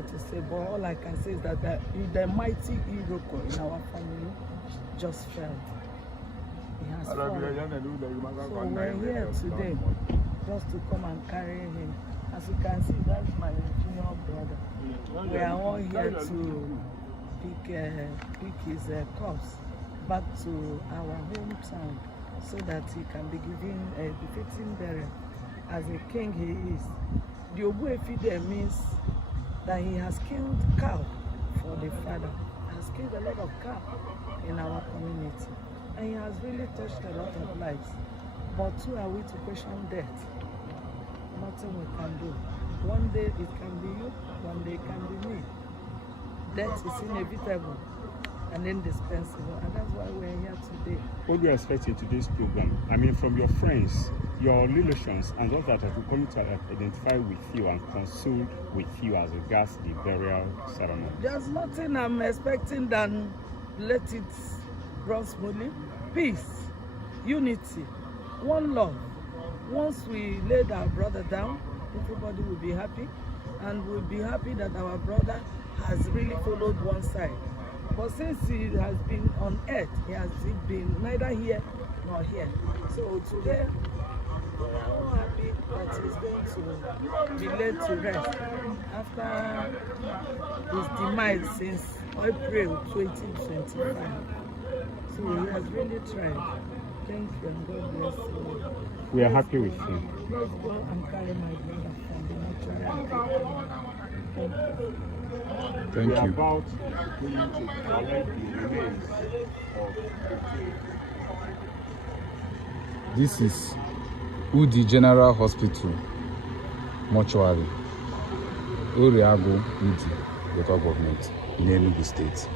what to say, but all I can say is that the mighty Iroko in our family just fell. He has fallen. So we're here today just to come and carry him. As you can see, that's my junior brother. We are all here to pick his corpse back to our hometown so that he can be given a befitting burial. As a king he is. The Ogbuefi there means that he has killed cow for the father. He has killed a lot of cow in our community. And he has really touched a lot of lives. But who are we to question death? Nothing we can do. One day it can be you, one day it can be me. Death is inevitable and indispensable, and that's why we're here today. What do you expect in today's program? I mean, from your friends, your relations, and those that are going to identify with you and console with you as regards the burial ceremony? There's nothing I'm expecting than let it run smoothly. Peace, unity, one love. Once we laid our brother down, everybody will be happy, and we'll be happy that our brother has really followed one side. But since he has been on earth, he has been neither here nor here. So today, we are all happy that he's going to be laid to rest after his demise since April 2025. So he has really tried. Thank you and God bless you. We are happy with him. Let's go and carry my brother from the mortuary. Thank you. We are about to collect the remains of. This is Udi General Hospital mortuary, Oriago, Udi, local government in Enugu State.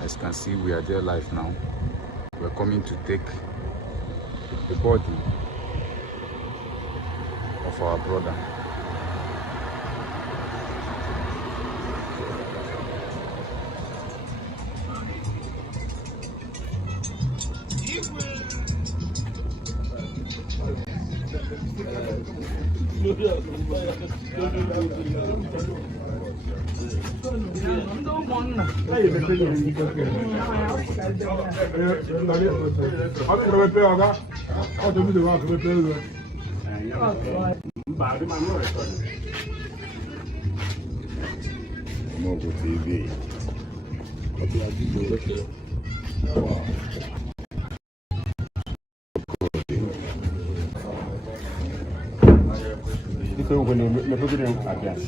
As you can see, we are there live now. We're coming to take the body of our brother. Mogo TV. So when you put it in again.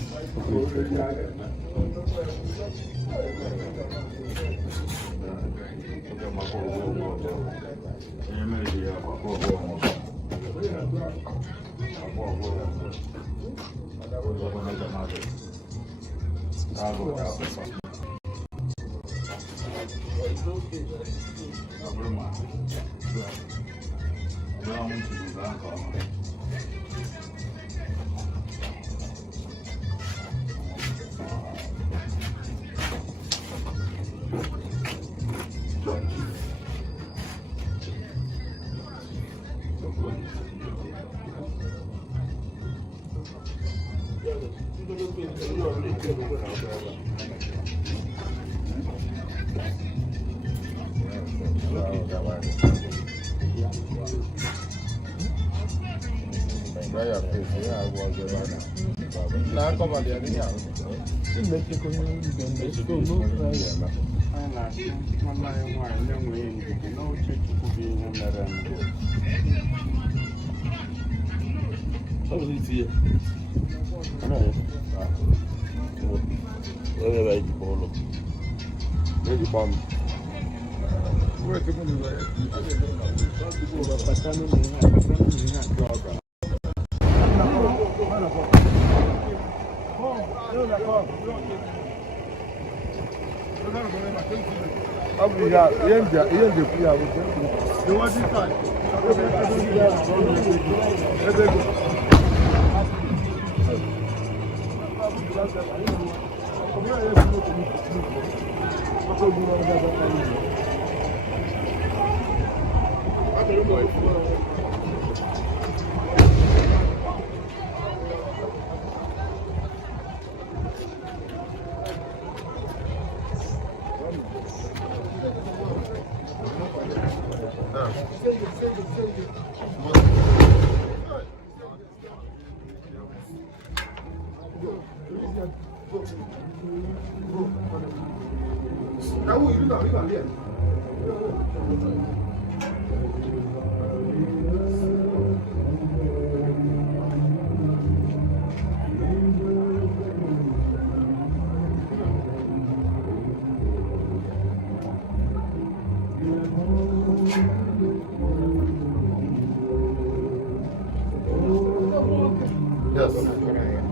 Yes.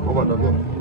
Over the go.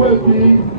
Ogbuefi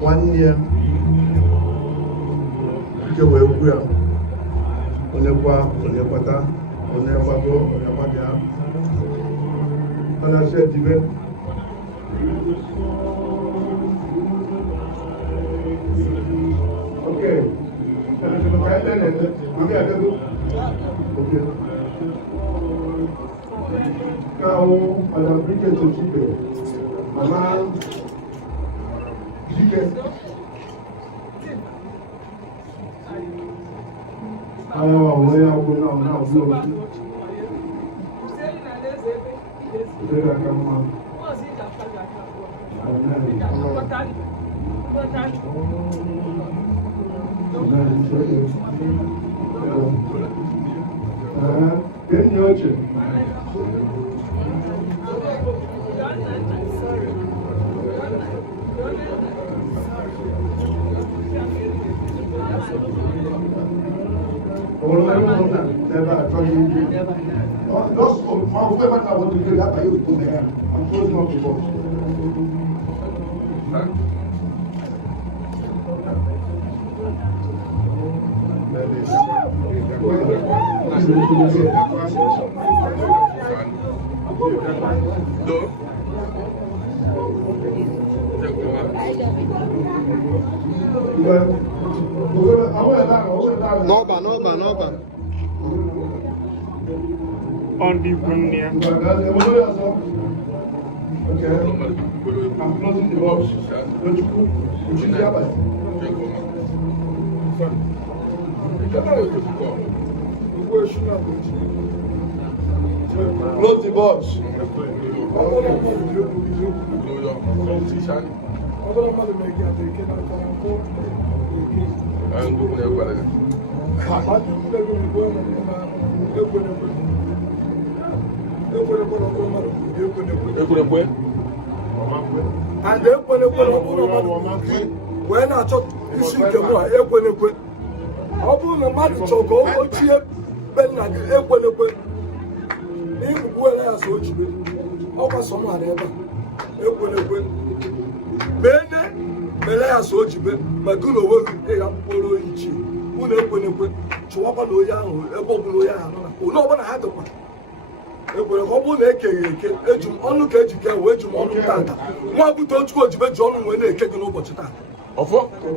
one year, you will be on the water, on the water, and I said, okay, okay. Now, Madam Bridget Ojibe, Mama Jike. I am aware of now. Noba. On the one near. Okay. I'm closing the box. Don't you close the box. And then when I talk to see the boy, I open the mouth to go, Ben and Equanable. If well as what you over someone ever. Equanable. Bene, Melea Sojibe, Magulo work, a polo each. Who never Chuapa Loya, Ebola, who no one had the one. Equanable, Ejum, only catch you can wait to one. Why would don't go to John when they take an opportunity? Of what? Okay.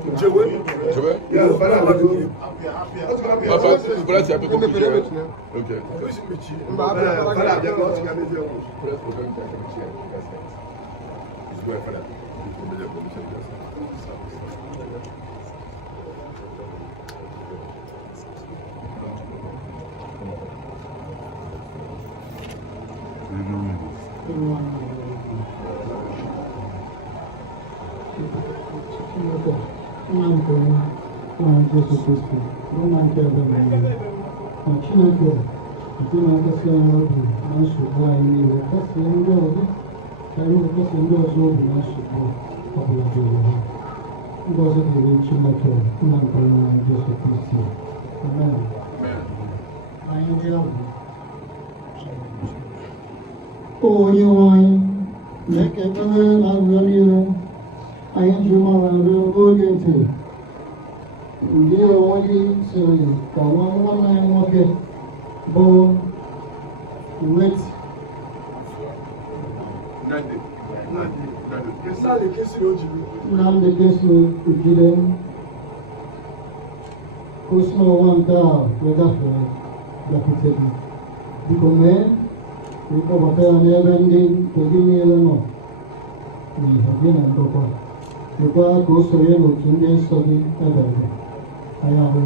Oh, you want make a man of you. I ain't you will go get it. You are only so you can one line market, but wait. Now the case will be them. Cosmo one down, we got the potato. Because man, we go back and ending to give me a no. We have been and go. Because goes to you, King Day study ever. I have a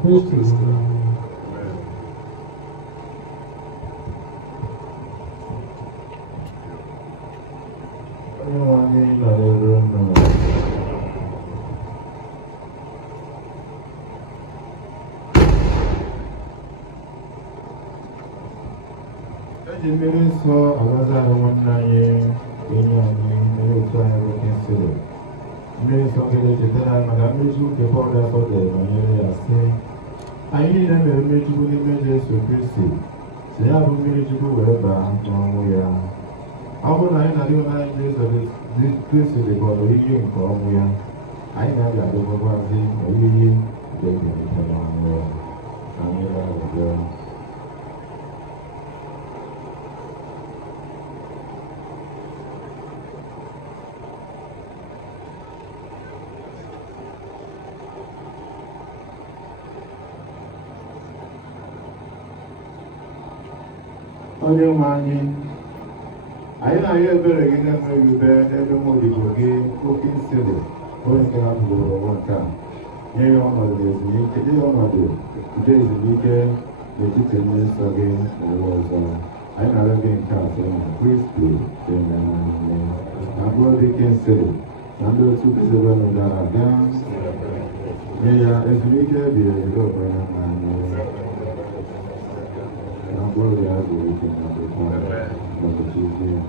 Christian. So, I was one night in your time, Minister of the Madame Michu, the border for the Mania saying, I need a major images to Christy. They have a major wherever we are. How would I do 9 days of this Christy, the Bolivarian Columbia? I have the other one thing, a million, they can be on the onye nwe anyị na-arịọ ebere gị na-enweghị ube n'ebe nwa odibo gị oke nsiri onye nke ha bụrụ ụwa nke a nye ya ọnọdụ ezumike nye ya ọnọdụ udo ezumike n'etiti ndị nsọ gị n'ụwa ọzọ anyị na-arịọ gị nke a sị na Kristi na mkpụrụ dị ike nsiri na ndị otu Kristo gara aga nye ya ezumike ebighị ebi ọbara na anyị na mkpụrụ dị azụ ike na n'ụbọchị ike ya.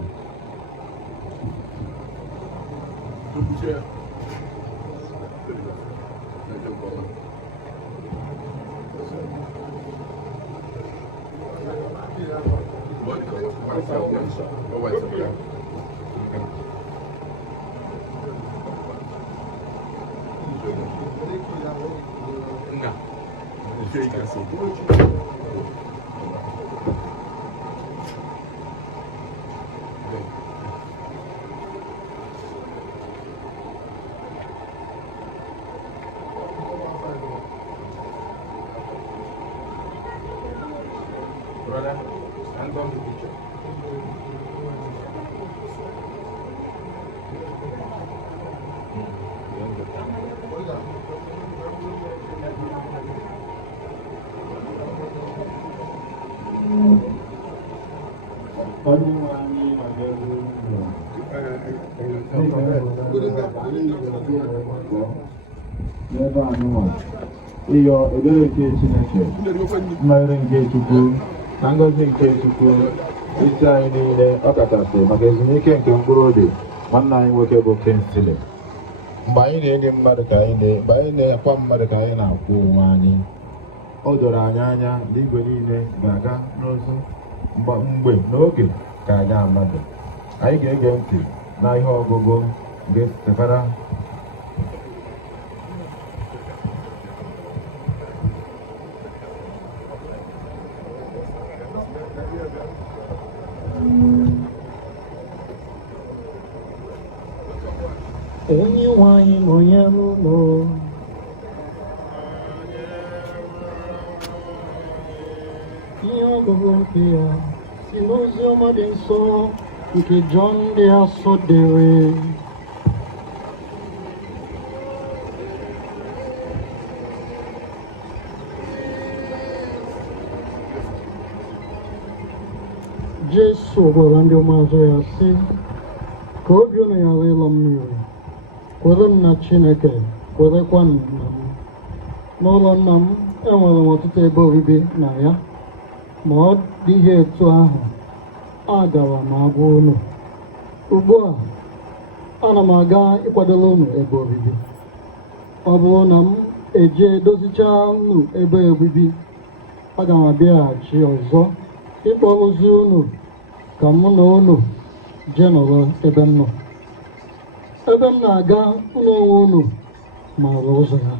Brother, stand on the picture. N'ebe anụnwa ịyọ ebere nke Chineke mmeri nke Chukwu na ngọzi nke Chukwu isi anyị niile ọ kachasị maka ezumike nke mkpụrụ obi nwanne anyị nwoke bụ Kingsley. Mgbe anyị na-enye mmadụ ka anyị mgbe anyị na-akwa mmadụ ka anyị na-akwụ onwe anyị, o doro anyị anya na igwe niile ga-aga n'ozu mgbe n'oge ka anyị amadụ. Anyị ga-ege ntị na ihe ọgụgụ nke sitefara onye nwe anyị ma onye ụlọ ihe ọgụgụ nke ya si n'ozi ọma dị nsọ nke Jọn dị asọ dere. Jesu gwara ndị ụmụazụ ya sị, ka obi unu ghara ịlọ mmiri, kwere m na Chineke, kwerekwa na m. N'ụlọ nna m enwere m ọtụtụ ebe obibi na ya, ma ọ dịghị etu ahụ, agara m agwa unu. Ugbu a ana m aga ịkwadoro unu ebe obibi. Ọ bụrụ na m eje dozichaa unu ebe obibi, aga m abịaghachi ọzọ ịkpọrọzi unu ka mụ na unu jee nọrọ ebe m nọ. Ebe m na-aga, unu onwe unu maara ụzọ ya.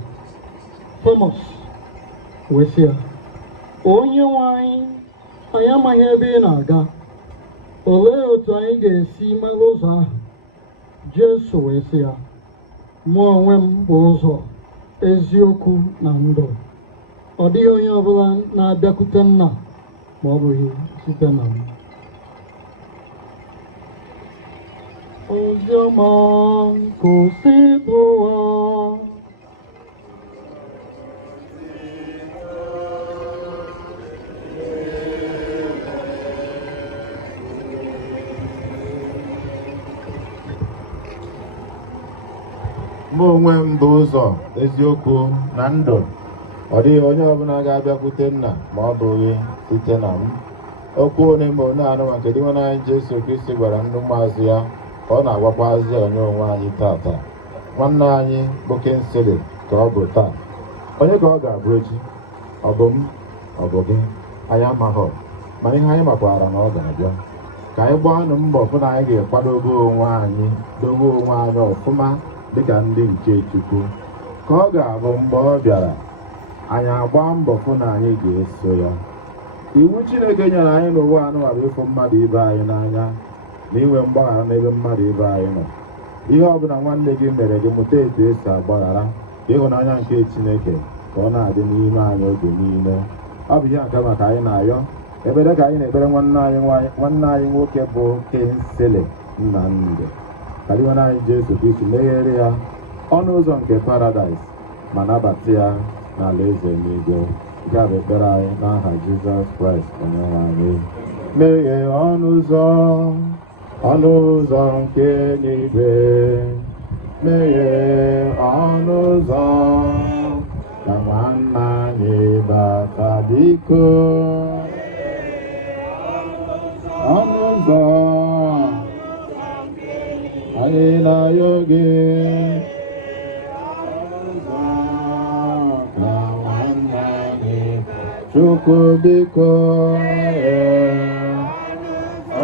Thomas wee sị ya, onye nwe anyị amaghị ebe ị na-aga, olee otu anyị ga-esi mara ụzọ ahụ? Jesu wee sị ya, mụ onwe m bụ ụzọ, eziokwu na ndụ. Ọ dịghị onye ọbụla na-abịakwute nna ma ọ bụghị site na m. Oziọma nke osi bụ ụwa. mụ onwe m bụ ụzọ, eziokwu na ndụ. Ọ dịghị onye ọbụla ga-abịakwute nna ma ọ bụghị site na m. Okwu onye ma onye anụ maka dị nwanne anyị Jesu Kristi gwara ndị ụmụazụ ya ka ọ na-agwakwazi onye onwe anyị tata. Nwanne anyị bụ Kingsley ka ọ bụ taa. Onye ka ọ ga-abụ echi? Ọ bụ m? Ọ bụ gị? Anyị amaghọ, ma ihe anyị makwara na ọ ga-abịa. Ka anyị gbaanụ mbọ fụ na anyị ga-ekwadobe onwe anyị, dobe onwe anyị ọfụma dịka ndị nke Chukwu. Ka ọ ga-abụ mgbe ọ bịara, anyị agba mbọ fụ na anyị ga-eso ya. Iwu Chineke nyere anyị n'ụwa anụwa bụ ịfụ mmadụ ibe anyị n'anya na inwe mgbaghara n'ebe mmadụ ibe anyị nọ. Ihe ọbụla nwanne gị mere gị, mụta etu esi agbaghara, ka ịhụnanya nke Chineke ka ọ na-adị n'ime anyị oge niile. Ọ bụ ihe nke maka anyị na-ayọ Ekpere ka anyị na-ekpere nwanne anyị nwoke bụ Kingsley Nnamdi. Ka Onyenwe anyị Jesu Kristi meghere ya ọnụ ụzọ nke paradaịs ma nabata ya n'ala eze n'igwe. Nke a bụ ekpere anyị n'aha Jizọs Kraịst Onyenwe anyị. Meghee ọnụ ụzọ nke n'igwe. Meghee ọnụ ụzọ ka nwanne anyị bata biko. Ọnụ ụzọ anyị na-ayọ gị. Chukwu biko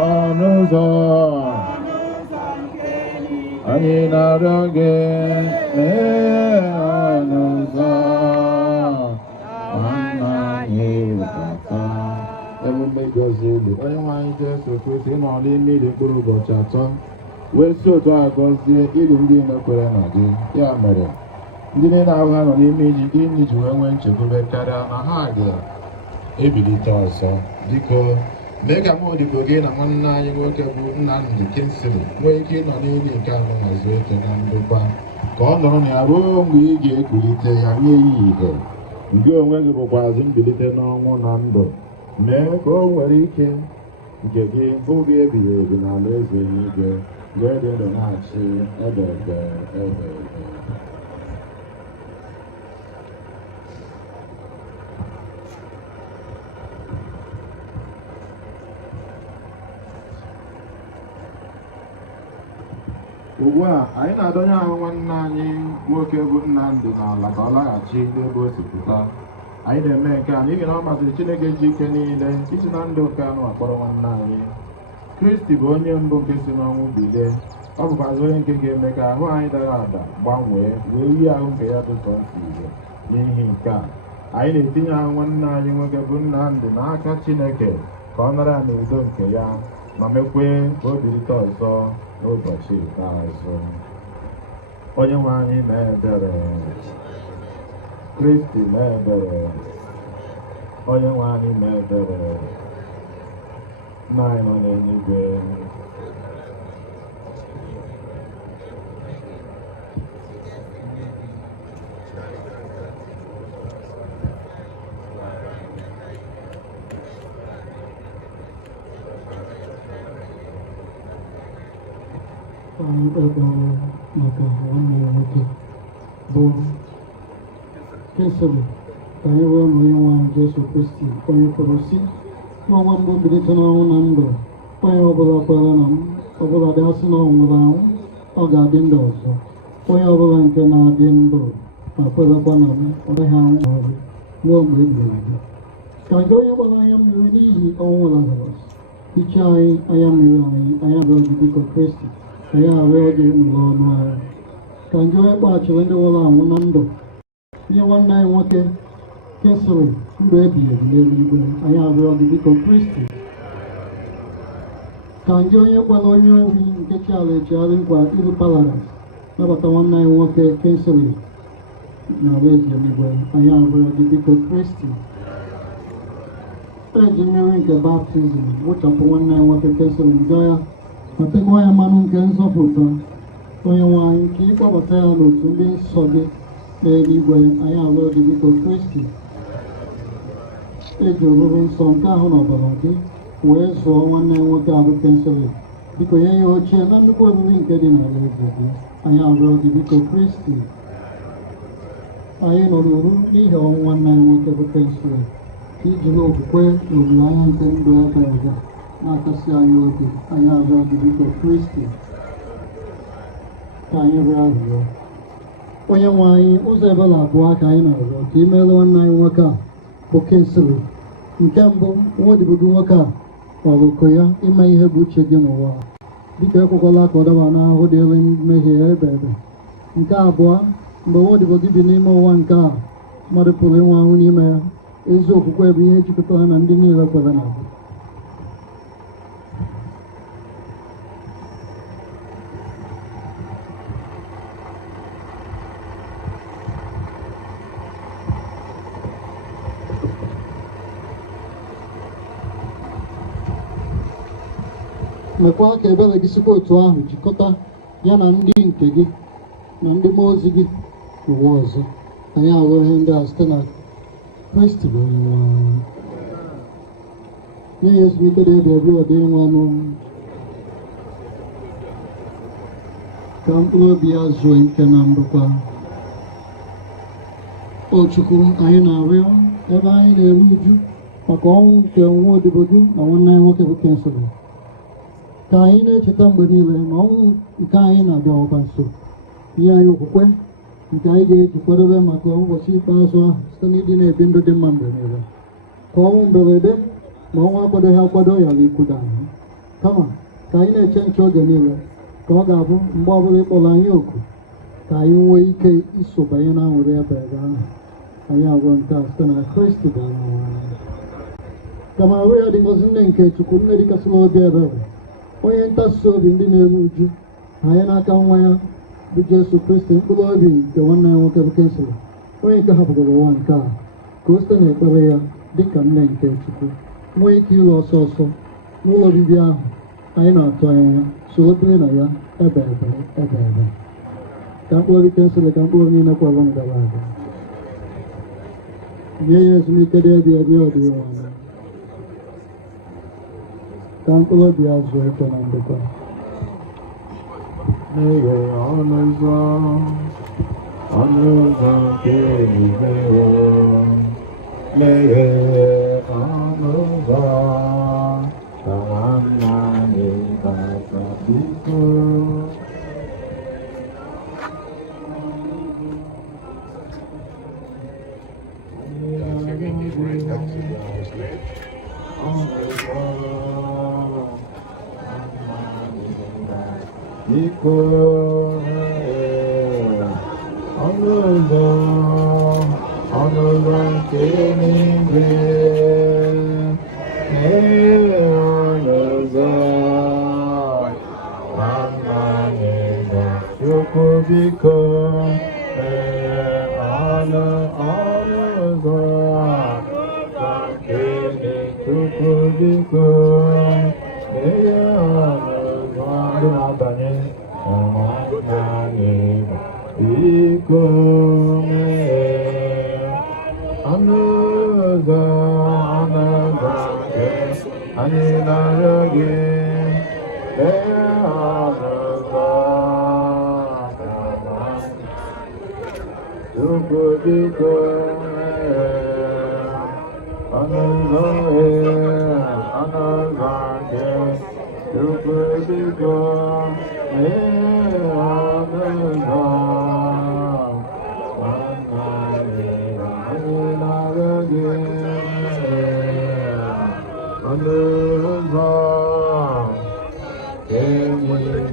ọnụ ụzọ anyị na-arịọ gị ọnụ ụzọ nwanne anyị bata. Emume gọzie elu Onyenwe anyị Jesu Kristi nọ n'ime iri mkpụrụ ụbọchị 3 wee si otu a gọzie ilu ndị mekwere na gị. Ya mere ndị niile ahụ ha nọ n'ime iji gị ji wee nwee nchekwube karịa na ha ga-ebilite ọzọ. Biko mee ka mụ odibo gị na nwanne anyị nwoke bụ Nnamdi Kingsley nwee ike ịnọ n'ili nke anụ mazụ eke na ndokwa ka ọ nọrọ na ya ruo mgbe ị ga-ekulite ya nye ya ihe. Gị onwe gị bụkwazị mbilite n'ọnwụ na ndụ. Mee ka o nwere ike nke gị bụ gị ebighị ebi n'ala eze n'igwe mgbe dị ndụ na-achị ebe. Ugbu a anyị na-adọnye ahụ nwanne anyị nwoke bụ Nnamdi n'ala ka ọ laghachi n'ebe o si pụta. Anyị na-eme nke a n'ihi na ọ masịrị Chineke ji ike niile isi na ndụ nke anụ akpọrọ nwanne anyị. Kristi bụ onye mbụ nke si n'ọnwụ bilie. Ọ bụkwazị onye nke ga-eme ka ahụ anyị dara ada gbanwee wee yie ahụ nke ya dị sọnsọ ihe. N'ihi nke a anyị na-etinye ahụ nwanne anyị nwoke bụ Nnamdi n'aka Chineke ka ọ nara n'udo nke ya ma mekwee ka o bilite ọzọ n'ụbọchị ikpeazụ. Onyenwe anyị mee ebere. Kristi mee ebere. Onyenwe anyị mee ebere. Nna anyị nọ n'eluigwe, anyị kpekpere maka nwanne ya nwoke bụ Kingsley ka anyị wee ma Onyenwe anyị Jesu Kristi onye kwuru sị n'ọnwa mbụ mbilite n'ọnwụ na ndụ onye ọbụla kwere na m ọbụla dị asị na ọ nwụrụ anwụ ọ ga-adị ndụ ọzọ. Onye ọbụla nke na-adị ndụ ma kwerekwa na m ọ gaghị anwụ ọrụ ruo mgbe ebighị ebi. Ka nke onye gbara anya mmiri n'ihi ọnwụ Lazarọs hichaa anyị anya mmiri anyị abịa gị biko Kristi anyị arịọ gị mgbe ọnụ anyị. Ka nke onye kpaghachiri ndị nwụrụ anwụ na ndụ nye nwanne anyị nwoke Kingsley ndụ ebighị ebi n'eluigwe anyị arịọ gị biko Kristi. Ka ndị onye kwere onye ohi nke chi ala echegharị nkwa iru paradaịs nabata nwanne anyị nwoke Kingsley n'ala eze eluigwe anyị arịọ gị biko Kristi. Eji mmiri nke baptizim wụchapụ nwanne anyị nwoke Kingsley njọ ya ma tekwa ya mmanụ nke nzọpụta. Onye nwe anyị ka ịkpọbata ya n'otu ndị nsọ gị n'eluigwe anyị arịọ gị biko Kristi. Eji oriri nsọ nke ahụ n'ọbara gị wee zụọ nwanne nwoke ahụ Kingsley biko nye ya oche na nnukwu oriri nke dị n'ala eze gị anyị arịọ gị biko Kristi. Anyị nọ n'uru n'ihi ọnwụ nwanne anyị nwoke bụ Kingsley ka ijiri okwukwe na olileanya nke ndụ ebe ọzọ na-akasi anyị obi anyị arịọ gị biko Kristi. Ka anyị rịọ arịrịọ onye nwe anyị ụzọ ebela abụọ ka anyị na-arịọ ka i meere nwanne anyị nwoke a bụ Kingsley. Nke mbụ nwaodibo gị nwoke a ọrụkọ ya ime ihe bụ uche gị n'ụwa dịka ekwekwala ka ọ daba n'ahụ dịrị mmehie ebe. Nke abụọ mgbe nwaodibo gị bi n'ime ụwa nke a mmadụ pụrụ ịnwe ahụ n'ime ya ezi okwukwe bụ ihe jikọtara ha na ndị niile kwere na gị. mekwa ka ebere gị sikwa otu ahụ jikọta ya na ndị nke gị na ndị mmụọ ozi gị n'ụwa ọzọ. Anyị ahụ ihe ndị a site na Kristi bụ onye nwe anyị. Nye ya ezumike dị ebe ọbịa ọdị nwe anụ ka mkpụrụ obi ya zuo ike na ndokwa. O Chukwu, anyị na-arịọ ebe anyị na-eru uju maka ọnwụ nke nwa odibo gị na nwanne anyị nwoke bụ Kingsley, ka anyị na-echeta mgbe niile na ọnwụ nke anyị na-abịa ọba nso. Nye anyị okwukwe nke anyị ga-eji kwadobe maka ụbọchị ikpeazụ ahụ site n'ịdị na-ebi ndụ dị mma mgbe niile. Ka ọnwụ mberede ma ọnwa akwadoghị akwado ghara ikwuda anyị, kama ka anyị na-eche nche oge niile ka ọ ga-abụ mgbe ọbụla ịkpọrọ anyị oku ka anyị nwee ike iso banye na aṅụrị ebe ahụ. Anyị agwọ nke a site na Kristi bụ onye nwe anyị. Ka ma arụ ya dị ngọzi nne nke Chukwu, nne dịkasịla obi ebere, onye ntasi obi ndị na-eru uju, anyị n'aka nwa ya bụ Jesu Kristi, mkpụrụ obi nke nwanne ya nwoke bụ Kingsley, onye nke hapụgoro ụwa nke a, ka o site n'ekpere ya dịka nne nke Chukwu nwee ike ịrụ ọsọ ọsọ n'ụlọ obibi ahụ anyị na-atụ anya ya, soro biri na ya ebe. Ka mkpụrụ obi Kingsley, ka mkpụrụ niile kwọrọ m gara aga. Nye ya ezumike dị ebe ọdị nwa, ka mkpụrụ obi ya zuo ike na ndokwa. Meghe ọnụ ụzọ nke eluigwe, meghe ọnụ ụzọ ka nwanna anyị bata biko. Biko ọnụ ụzọ nke eluigwe, meghe ọnụ ụzọ nwanna anyị bata Chukwu biko, meghe ọnụ ụzọ nke Chukwu biko, meghe ọnụ ụzọ ndị na-abanye nwanna anyị biko, meghe ọnụ ụzọ nke anyị na-arịọ gị, meghe ọnụ ụzọ Chukwu biko, meghe ọnụ ụzọ nke Chukwu biko, meghe ọnụ ụzọ nwanna anyị na-arịọ gị, ọnụ ụzọ nke eluigwe.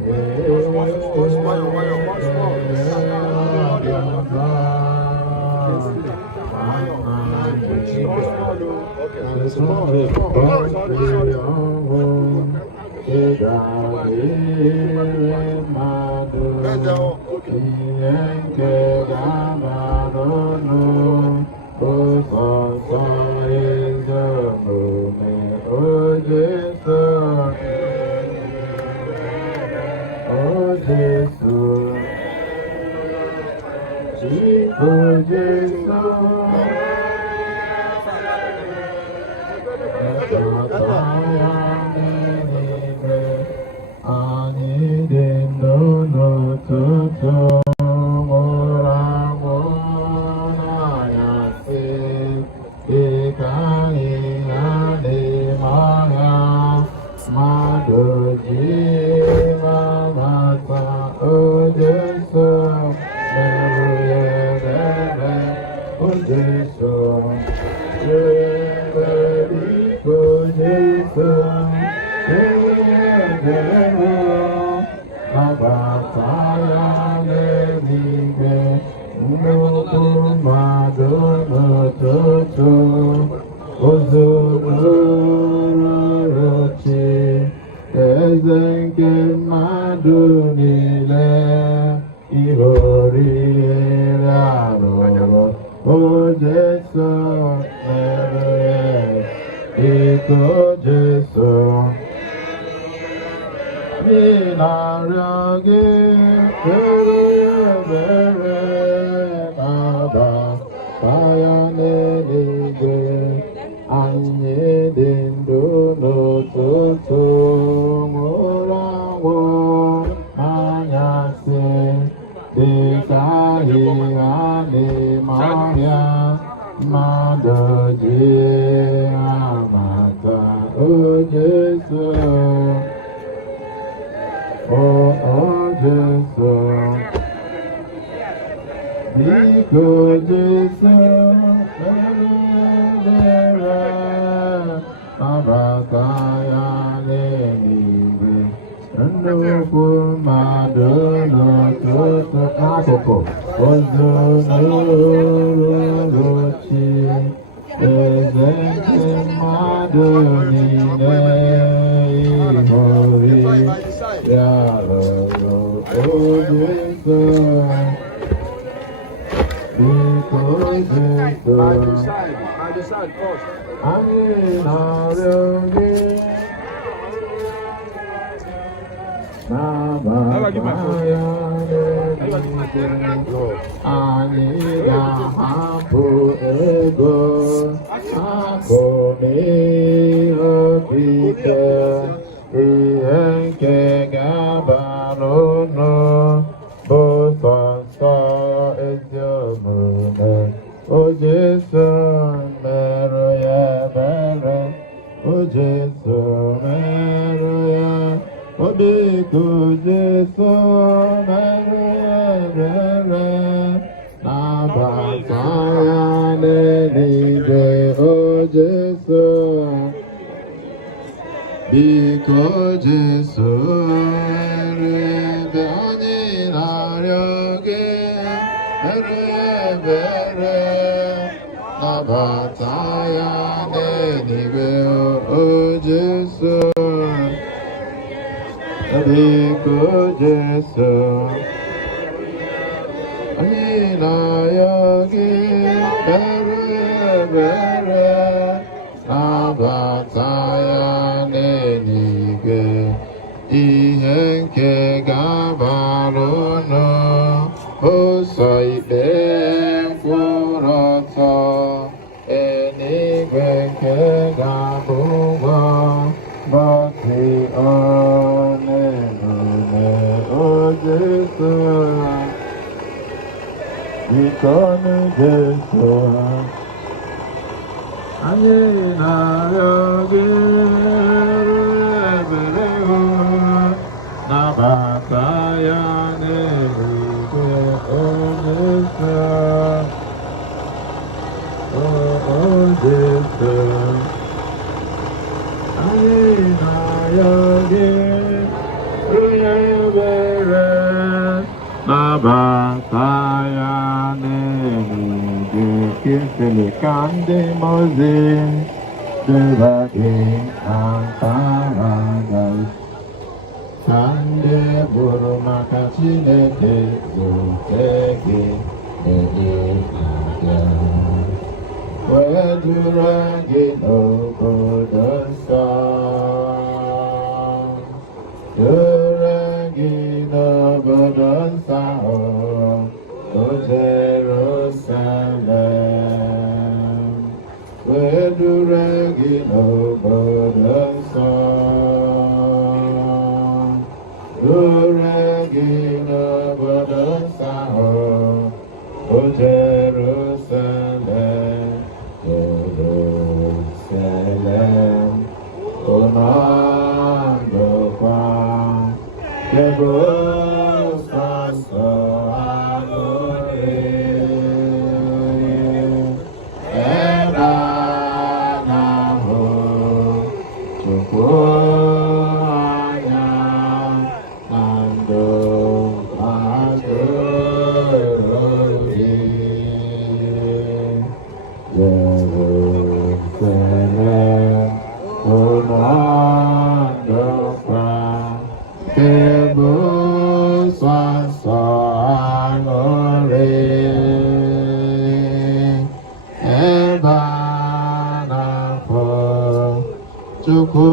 Chukwu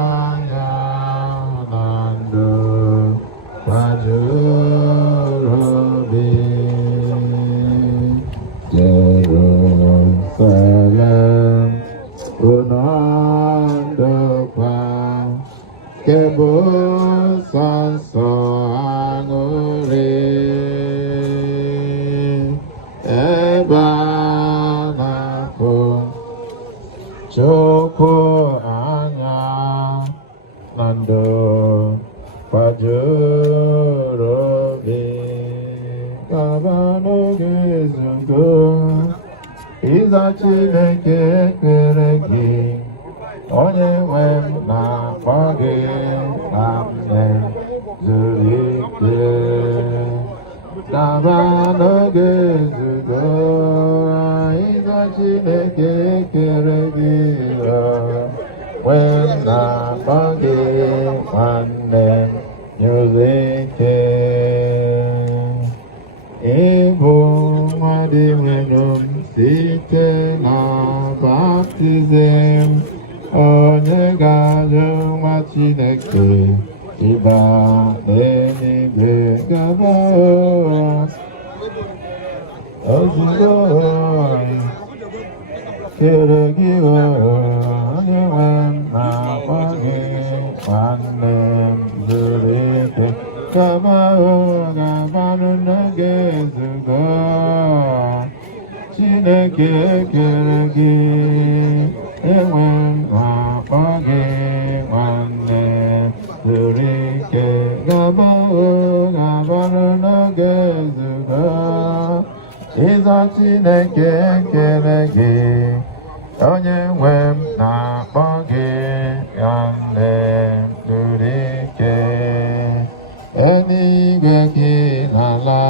anya na Jerusalem, unondopa kebo sanso angure ebanako choko anya nando pajorobe kabano gezungo iza Chineke kere gị onye nwe m na-akpọ gị na nne zuru ike daba n'oge nzuzo iza Chineke kere gị onwe m na-akpọ gị nwanne zuru ike ịbụ nwa dị nwere site na baptizim onye ga-ajụ nwa Chineke ịba n'eluigwe gaba ozugbo kere gị onye nwe m na-akpọ gị nwanne m zuru ike gaba gabanụ n'oge nzukọ Chineke kere gị enwe m na-akpọ gị nwanne zuru ike gabanụ n'oge nzukọ ịzọ Chineke kere gị onye nwe m na-akpọ gị nwanne zuru ike eluigwe gị n'ala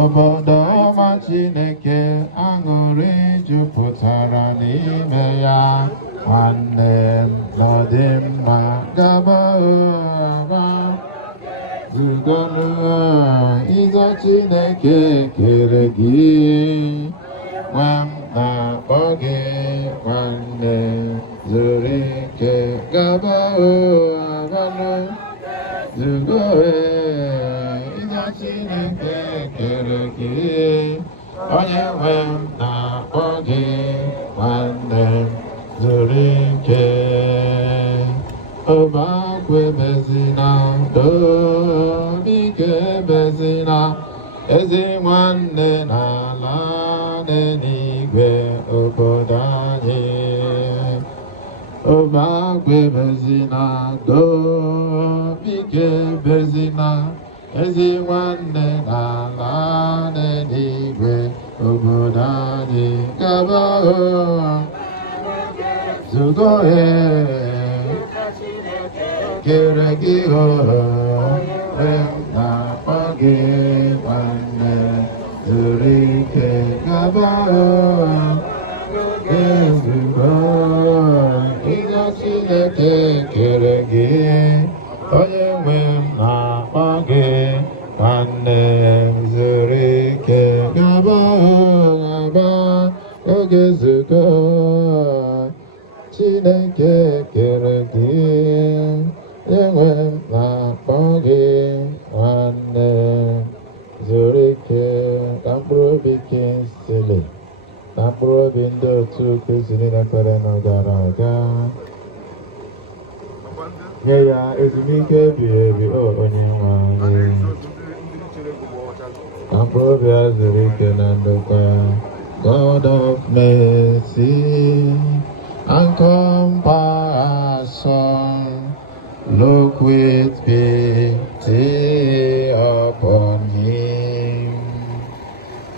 obodo ọma Chineke aṅụrị jupụtara n'ime ya nwanne m n'ọdị mma gaba zugonu ịzọ Chineke kere gị nwe m na-akpọ gị nwanne zuru ike gaba zugo ịza Chineke kere gị onye nwe m na-akpọ gị nwanne m zuru ike ọbakwa ebezina dobike ebezina ezi nwanne n'ala n'eluigwe obodo anyị ọbakwa ebezina dobike ebezina ezi nwanne n'ala n'eluigwe obodo anyị gaba zugo kere gị na-akpọ gị nwanne zuru ike gaba ezugo ịza Chineke kere gị onye nwe m na-akpọ gị nwanne zuru ike gaba oge zugo Chineke kere gị enwe m na-akpọ gị nwanne zuru ike ka mkpụrụ obi Kingsley na mkpụrụ obi ndị otu Kristi niile kwere na gara aga nye ya ezumike ebighị ebi onye nwe anyị ka mkpụrụ obi ya zuru ike na ndokwa God of mercy and compassion, look with pity upon him.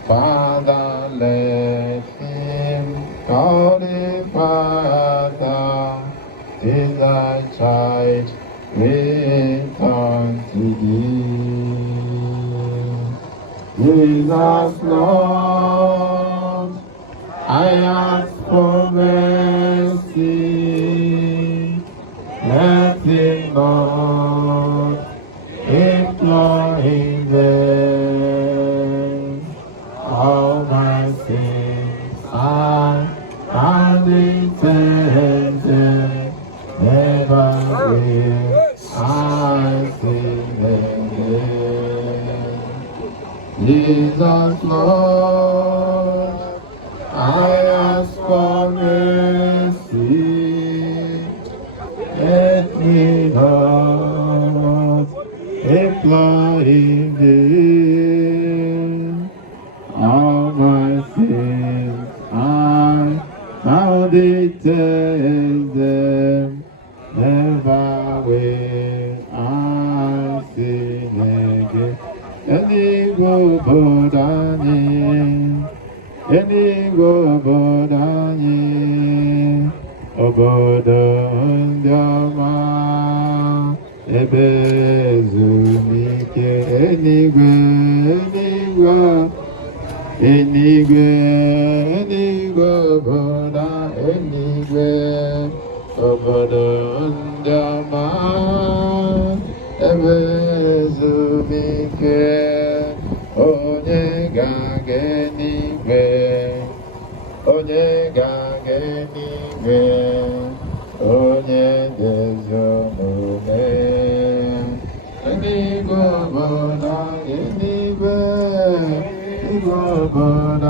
Father, let him call the Father, is thy child, return to thee. Jesus, Lord, I ask for mercy, let him not implore in vain. All my sins are undetected, never will I sin again. Jesus Lord, I ask for mercy. Let me not apply in vain. All my sins, how they take them, never will I sin again. Enigo bodani, obodo ndama, ebezumike. Enigwe, boda, enigwe, obodo ndama, ebezumike. Onye ga-aga eluigwe, onye dị ezi omume. Eluigwe obodo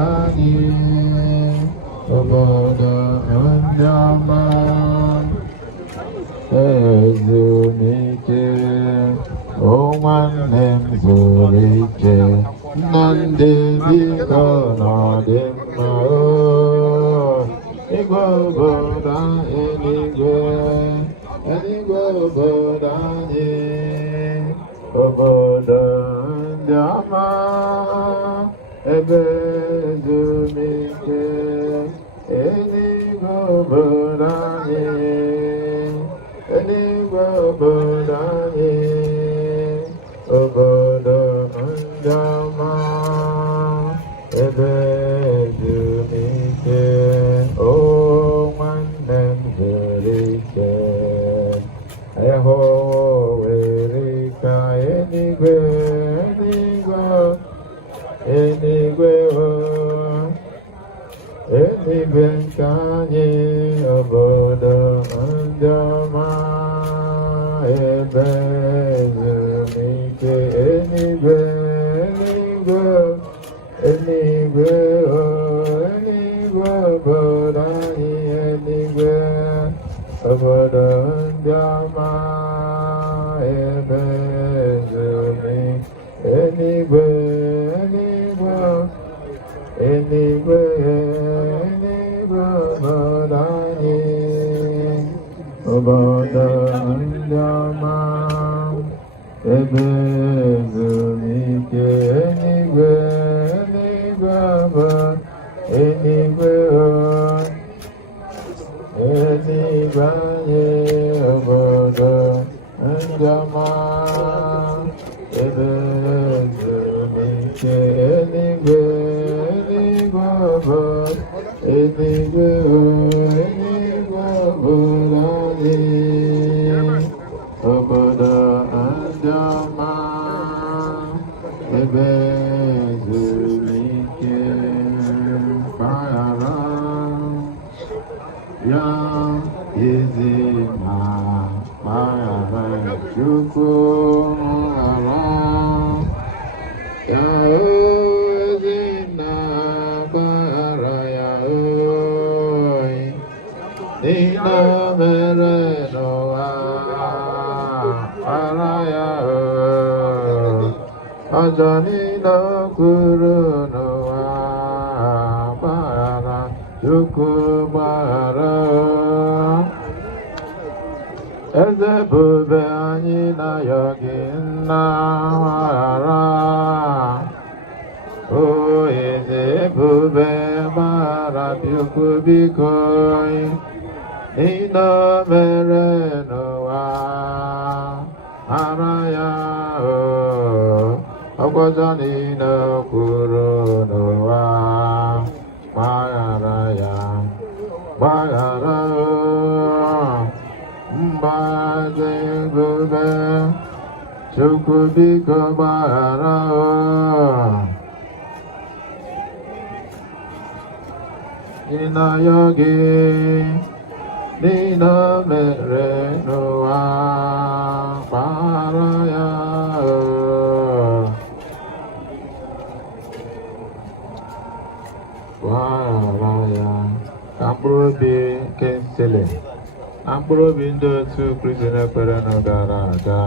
anyị, obodo ndị ọma, ezumike. O nwanne m zuru ike, nna ndị biko n'ọdị mma. Igwe obodo eluigwe obodo anyị, obodo ndị ọma, ebe ezumike. Eluigwe obodo anyị, eluigwe obodo anyị, obodo ndị ọma, ebe ezumike. O nwanne m zuru ike, ịhụ were ka eluigwe nke anyị, obodo ndị ọma, ebe ezumike. Eluigwe obodo anyị, eluigwe obodo ndị ọma, ebe ezumike. Eluigwe obodo anyị, obodo ndị ọma, ebe ezumike. Eluigwe anyị, obodo ndị ọma, ebe ezumike. Eluigwe obodo anyị, obodo ndị ọma, ebe ezumike. Mpaghara ya ezi na mpaghara Chukwu, mpaghara ya ezi na mpaghara ya niile mere n'ụwa, mpaghara ya ọjọọ niile kwuru n'ụwa, mpaghara Chukwu, mpaghara. Eze ebube anyị na-ayọ gị nna, mpaghara. O eze ebube, mpaghara Chukwu biko, niile mere n'ụwa, ara ya ọgwọjọ niile kwuru n'ụwa, gbaghara ya, gbaghara mgbaze ebube Chukwu biko, gbaghara ịnayọ gị niile mere n'ụwa, gbaghara ya Kingsley na mkpụrụ obi ndị otu Kristi na-ekpere nọ gara aga.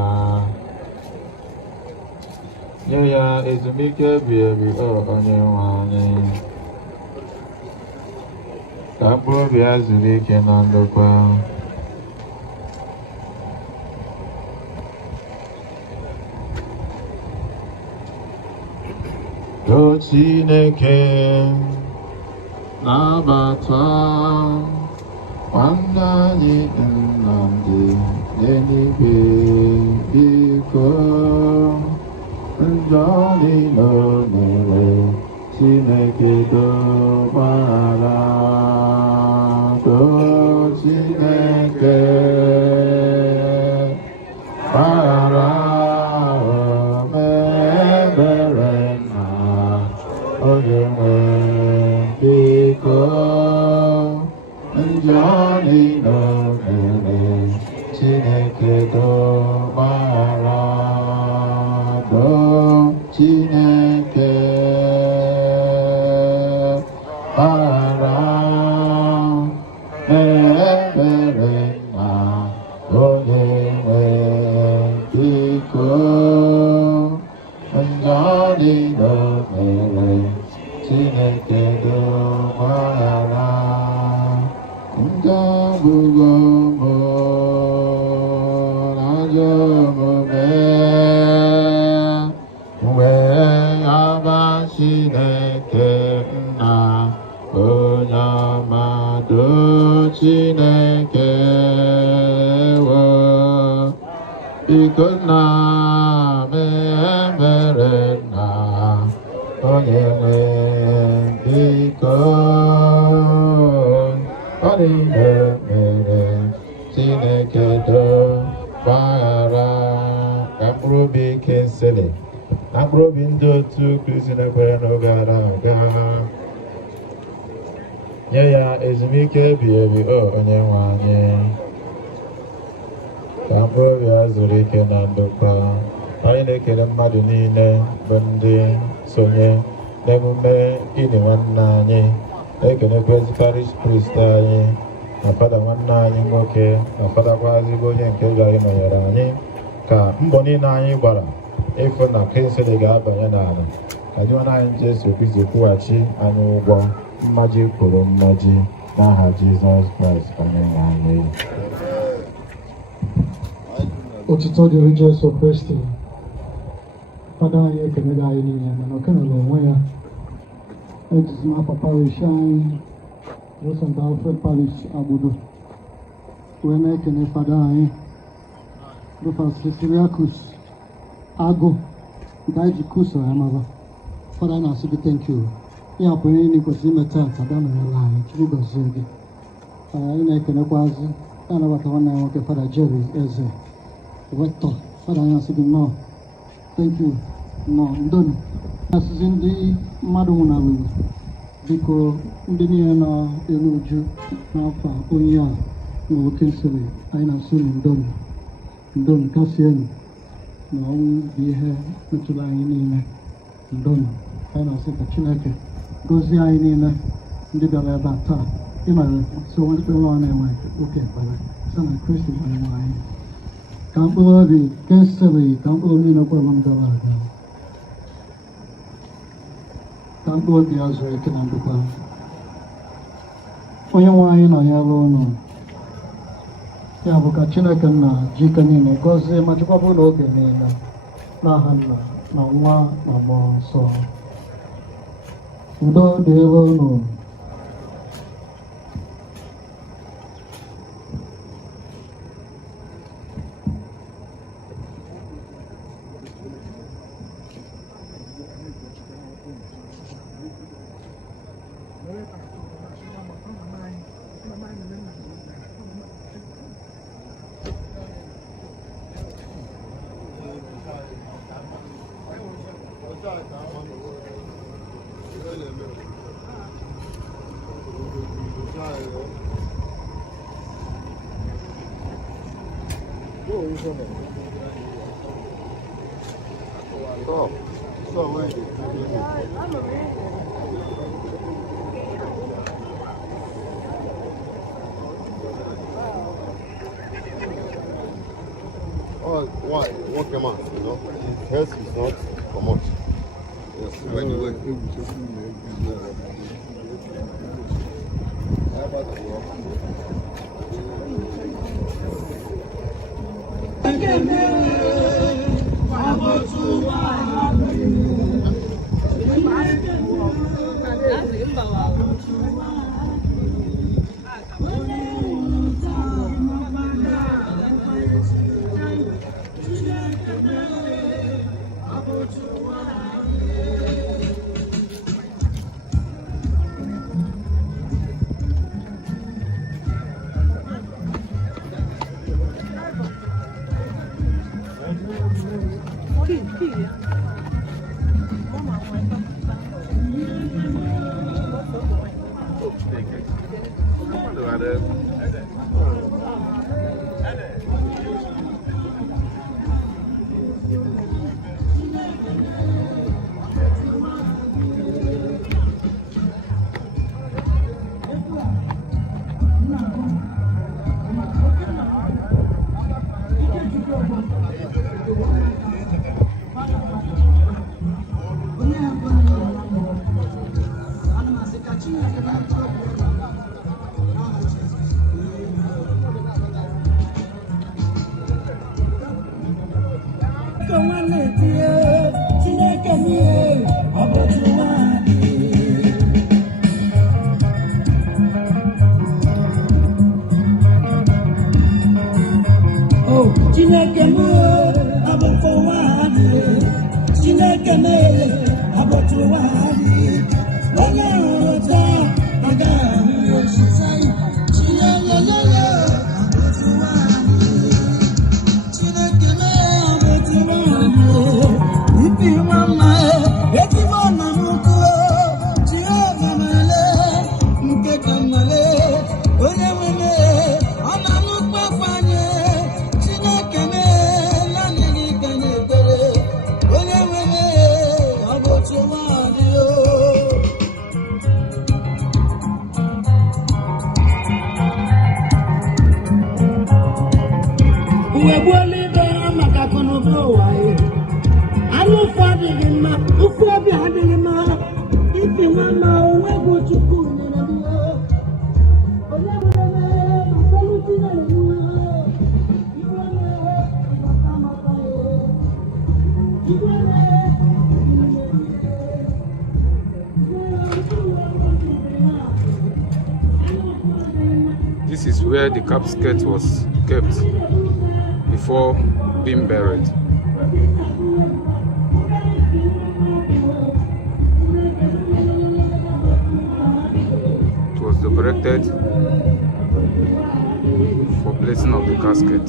Nye ya ezumike ebighị ebi onye nwe anyị. Ka mkpụrụ obi ya zuru ike na ndokwa. O Chineke nabata nwanne anyị Nnamdi n'eluigwe, biko njọ niile o mere Chineke gbaghara. Chineke gbaghara onye nwe, biko njọ niile o mere Chineke gbaghara. Chineke gbaghara ebere na onye nwe, biko njọ niile o mere Chineke gbaghara. Ngabụgo m n'ajọ omume wee aba Chineke nna onye ọmado. Chineke wo biko nna m emere nna onye nwe, biko ọ niile mere Chineke gbaghara. Ka mkpụrụ obi Kingsley na mkpụrụ obi ndị otu Kristi na-ekpere n'oge gara aga. Nye ya ezumike ebighị ebi onye nwe anyị. Ka mkpụrụ obi ya zuru ike na ndokwa. Anyị na-ekele mmadụ niile bụ ndị sonye n'emume ili nwanne anyị. Na-ekelekwa parish priest anyị na fada nwanne anyị nwoke na fadakwazigo onye nke ụlọ anyị nọnyere anyị. Ka mbọ niile anyị gbara ịfụ na Kingsley ga-abanye n'ala, ka Onyenwe anyị Jesu Kristi kwụghachi anyị ụgwọ mmaji kwuru mmaji n'aha Jizọs Kraịst onye nwe anyị. Otuto dịrị Jesu Kristi. Fada anyị ekelela anyị niile mana o kenere onwe ya. Ejizi n'afọ parish anyị St. Alfred Parish Agbudu wee na-ekele fada anyị Rufus Siriakus Agụ nke anyị ji kuso ya maba. Fada na-asị gị thank you. Ihe a pụrụ ihe kwesịrị imeta tada nọnyere anyị. Chukwu gọzie gị. Anyị na-ekelekwazi anabata nwanne ya nwoke Fada Jerry Eze Rector. Fada anyị asị gị nnọọ thank you nnọọ ndoni. Asịzi ndị mmadụ nwụnarịrị, biko ndị niile na-eru uju n'afọ onye a na Kingsley, anyị na-asị unu ndoni kasienu na ọnwụ bụ ihe metụrụ anyị niile. Ndoni anyị na-asị ka Chineke gọzie anyị niile ndị bịara ebe a taa. Ịmara so nwekpere ọ na-enwe oke ekpere sị na Kristi onye nwe anyị. Ka mkpụrụ obi Kingsley, ka mkpụrụ obi niile kwere m gara aga, ka mkpụrụ obi ya zuru ike na ndokwa. Onye nwe anyị nọnyere unu. Ya bụ ka Chineke nna ji ike niile gọzie ma chekwaba n'oge niile n'aha Nna na Nwa na Mmụọ Nsọ. Udo dịrị unu. one came out, you know. His health is not common. Yes, by the way. This is where the casket was kept before being buried. It was erected for placing of the casket.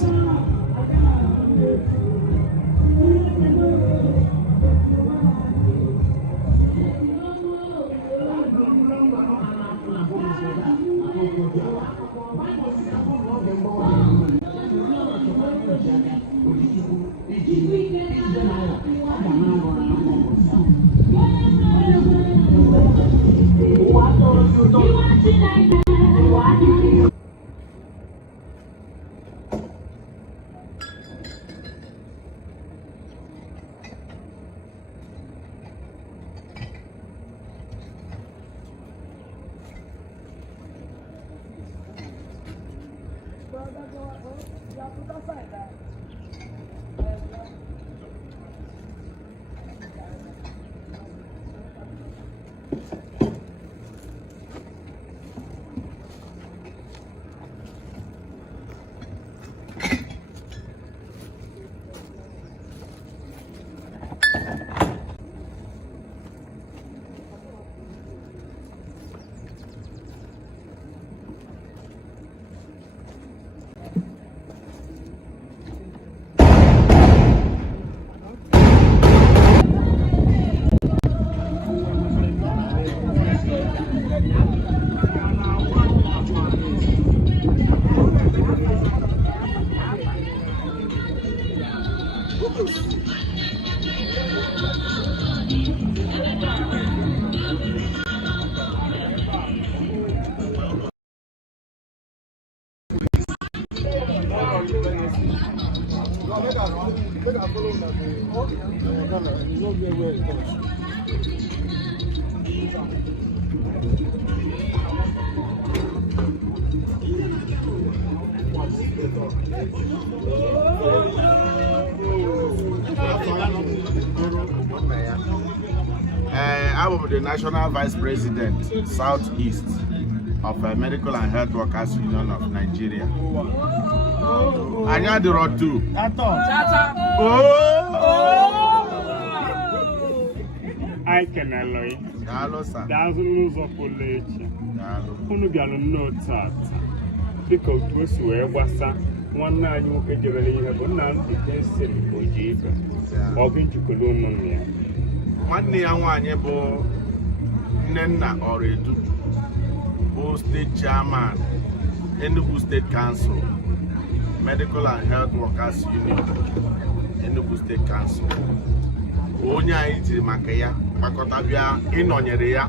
very much. I'm the National Vice President, Southeast of Medical and Health Workers Union of Nigeria. I had the road too. I can alloy. That's lose of college. Who be on notes at because we was one night you can develop a non defensive for Jesus. Or going to Columbia. One day I want you to Nenna or Edu, State Chairman, Enugu State Council, Medical and Health Workers Union, Enugu State Council. Onya iti makaya, makotabia inonyere ya,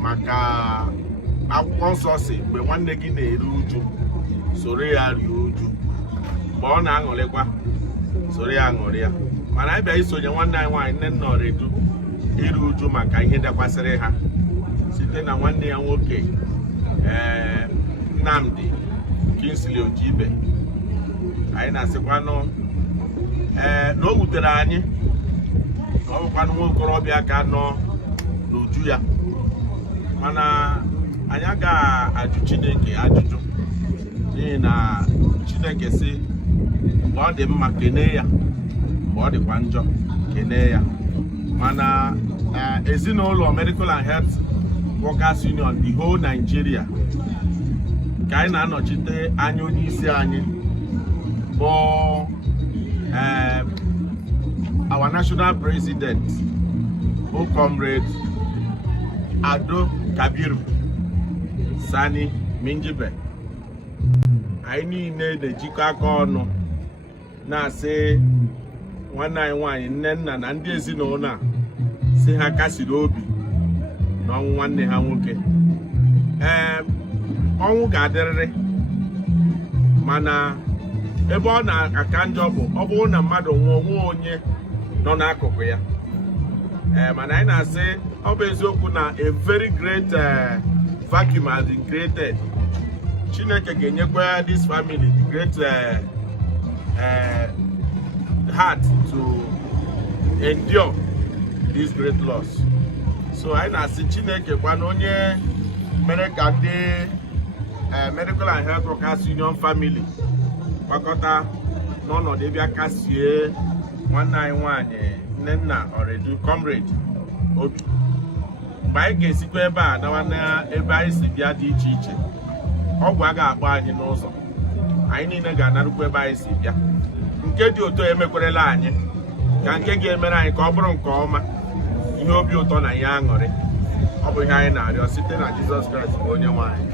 maka akwonsosi, be wanne gi na-eru uju, soro ya ri uju. Mgbe ọ na-aṅụrịkwa, soro ya aṅụrị ya. Mana ịbịa isonye nwanne anyị nwaanyị Nnenna Ọredu iru uju maka ihe dakwasịrị ha site na nwanne ya nwoke Nnamdi Kingsley Ojibe. Anyị na-asịkwanụ na o wutere anyị ọ bụkwanụ nwa okorobịa ka nọ n'uju ya, mana anyị ga-ajụ Chineke ajụjụ n'ihi na Chineke sị na ọ dị mma kene ya ọ dịkwa njọ kene ya. Mana ezinụlọ Medical and Health Workers Union the whole Nigeria ka anyị na-anọchite anya onye isi anyị bụ our national president who comrade Ado Kabiru Sani Minjibe. Anyị niile na-ejikọ aka ọnụ na-asị nwanne anyị nwaanyị Nnenna na ndị ezinụlọ a si ha kasiri obi n'ọnwụ nwanne ha nwoke. Ọnwụ ga-adịrịrị, mana ebe ọ na-aka njọ bụ ọ bụrụ na mmadụ nwụọ onye nọ n'akụkụ ya. Mana anyị na-asị ọ bụ eziokwu na a very great vacuum has been created. Chineke ga-enyekwa this family the great heart to endure this great loss. So I na-asị Chineke kwana onye mere ka ndị Medical and Health Workers Union family gbakọta n'ọnọdụ ebe aka sie nwanne anyị nwaanyị Nnenna Ọredu comrade obi. Mgbe anyị ga-esikwa ebe a na ebe anyị si bịa dị iche iche, ọgwụ a ga-akpọ anyị n'ụzọ, anyị niile ga-anarụkwa ebe anyị si bịa. Nke dị ụtọ emekwerela anyị ka nke ga-emere anyị ka ọ bụrụ nke ọma, ihe obi ụtọ na ihe aṅụrị. Ọ bụ ihe anyị na-arịọ site na Jizọs Kraịst bụ onye nwe anyị.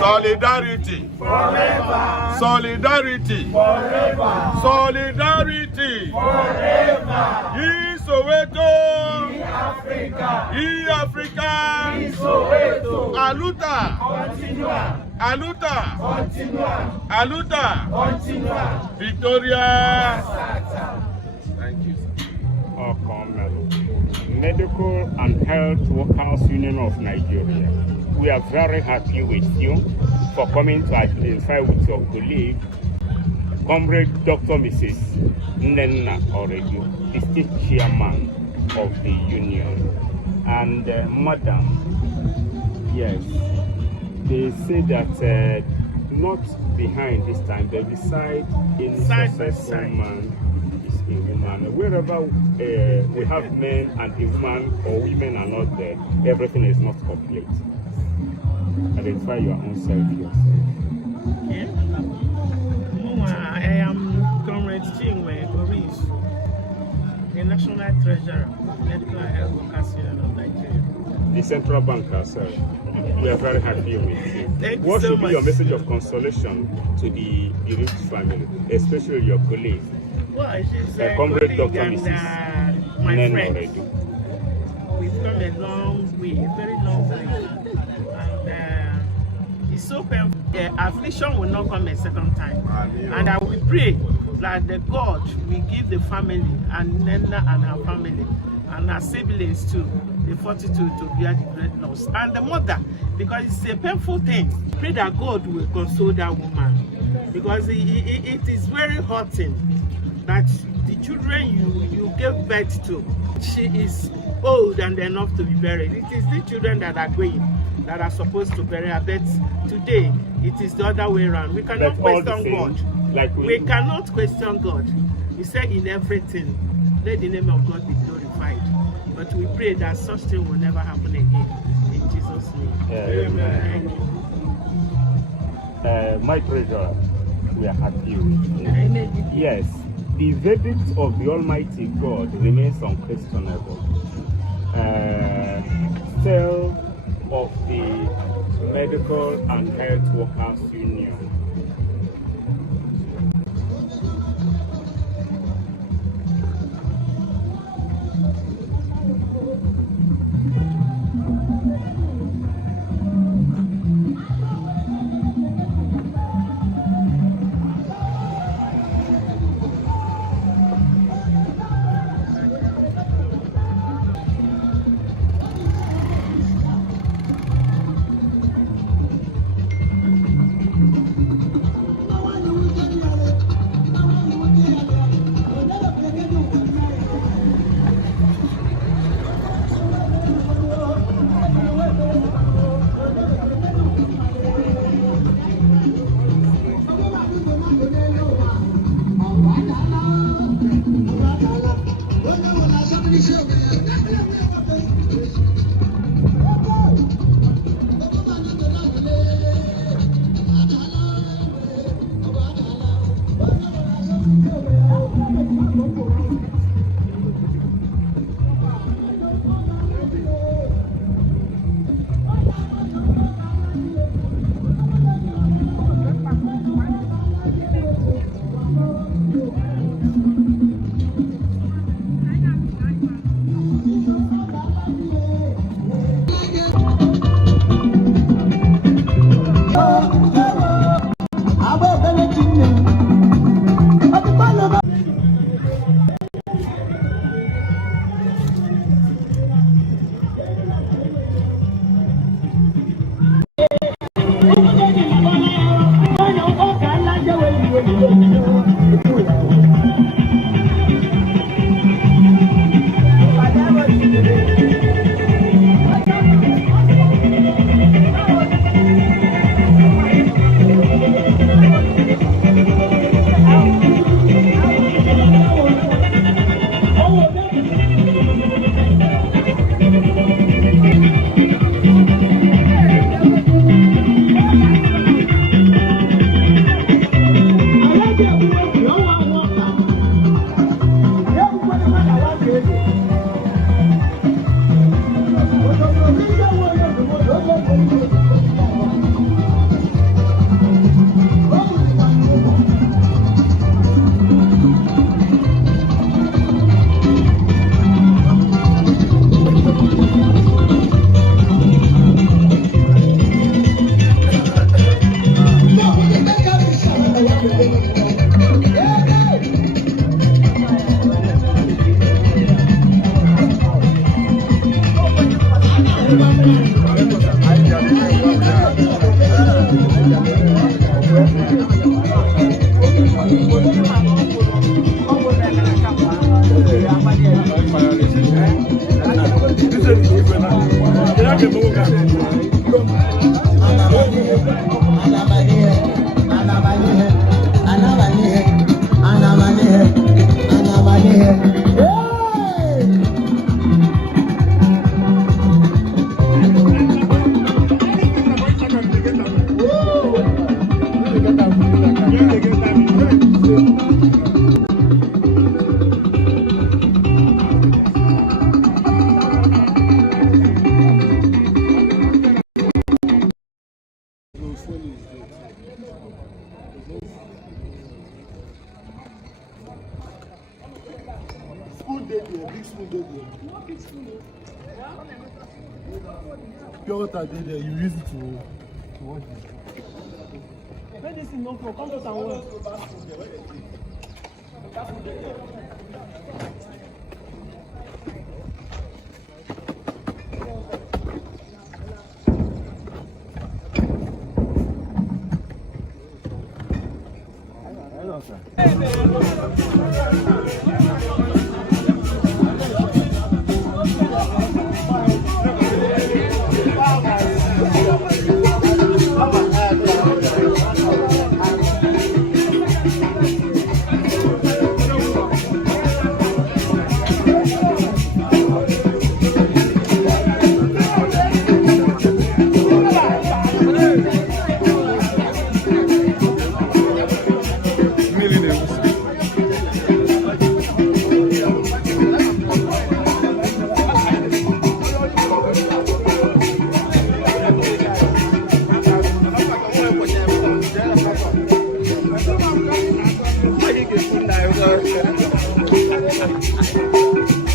Solidarity forever. Solidarity forever. Solidarity forever. Ye Soweto, ye Africa, ye Africa, ye Soweto. Aluta continua. Aluta continua. Aluta continua. Victoria. Thank you. Medical and Health Workers Union of Nigeria. We are very happy with you for coming to identify with your colleague, Comrade Dr. Mrs. Nnenna Ọredu, the state chairman of the union. And Madam, yes, they say that not behind this time, but beside any successful man is a woman. Wherever we have men and a woman or women are not there, everything is not complete. Identify your own self yourself. Okay. I am Comrade Chinwe Boris, the National Treasurer, Medical and Health Workers Union of Nigeria. The central banker, sir. We are very happy with you. What should be your message of consolation to the bereaved family, especially your colleague? Well, she's Comrade Dr. and my friend. We've come a long way, a very long way. And it's so painful. The affliction will not come a second time. And I will pray that the God will give the family and Nena and her family and her siblings too the fortitude to bear the great loss. And the mother, because it's a painful thing. Pray that God will console that woman, because it is very hurting that the children you gave birth to, she is old and enough to be buried. It is the children that are going, that are supposed to bury her. But today, it is the other way around. We cannot question God. Like we cannot question God. He said in everything, let the name of God be glorified. But we pray that such thing will never happen again. In Jesus' name. Amen. My treasurer, we are happy with you. Yes, the verdict of the Almighty God remains unquestionable. Still of the Medical and Health Workers Union. Pure water there, you use it to wash it. Medicine no flow, come to and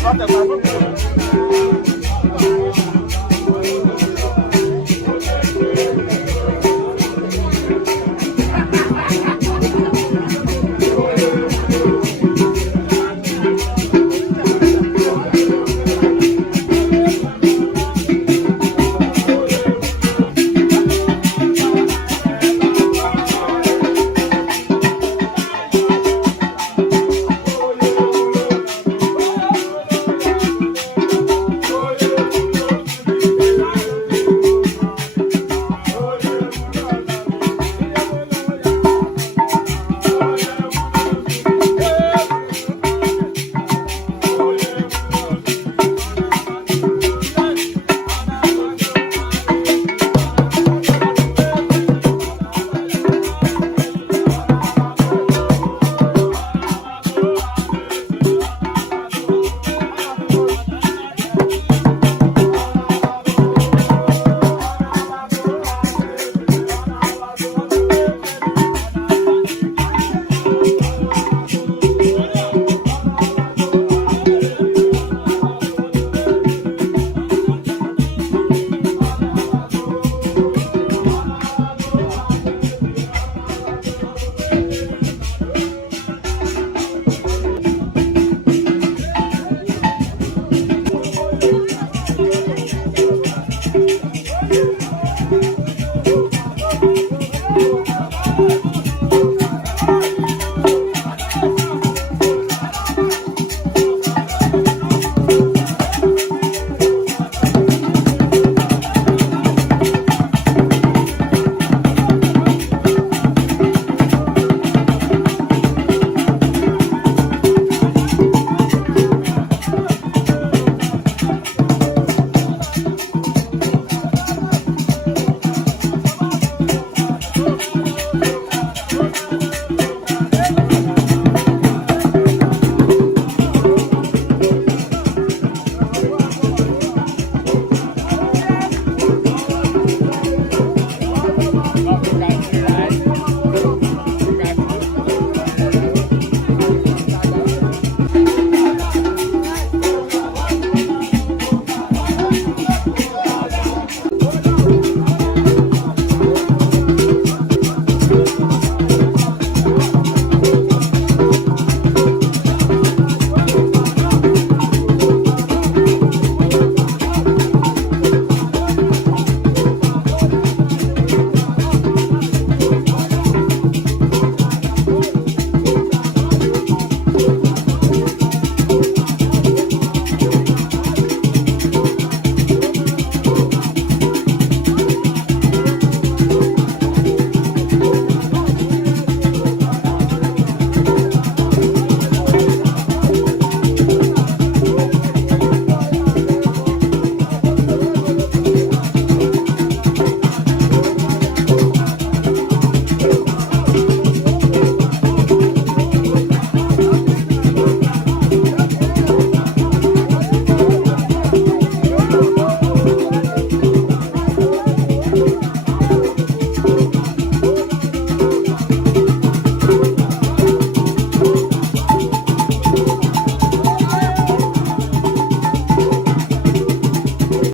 What